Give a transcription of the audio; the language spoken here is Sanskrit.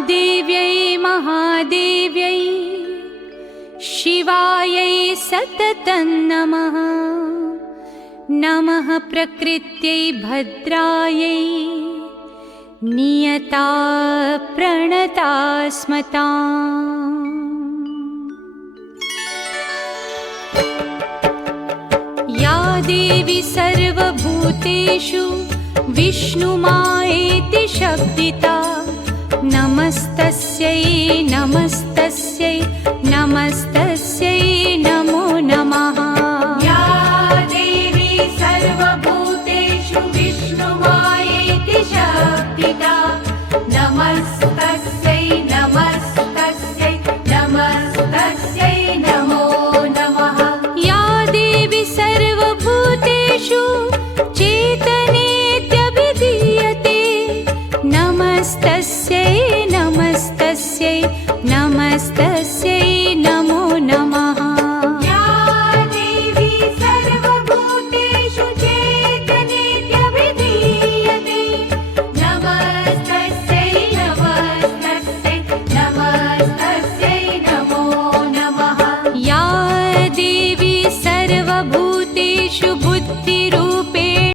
देव्यै महादेव्यै शिवायै सततं नमः। नमः प्रकृत्यै भद्रायै नियता प्रणता स्मताम्। या देवी सर्वभूतेषु विष्णुमायेति शब्दिता नमस्तस्यै नमस्तस्यै नमस्तस्यै नमो नमः। या देवी सर्वभूतेषु विष्णुमायेति शब्दिता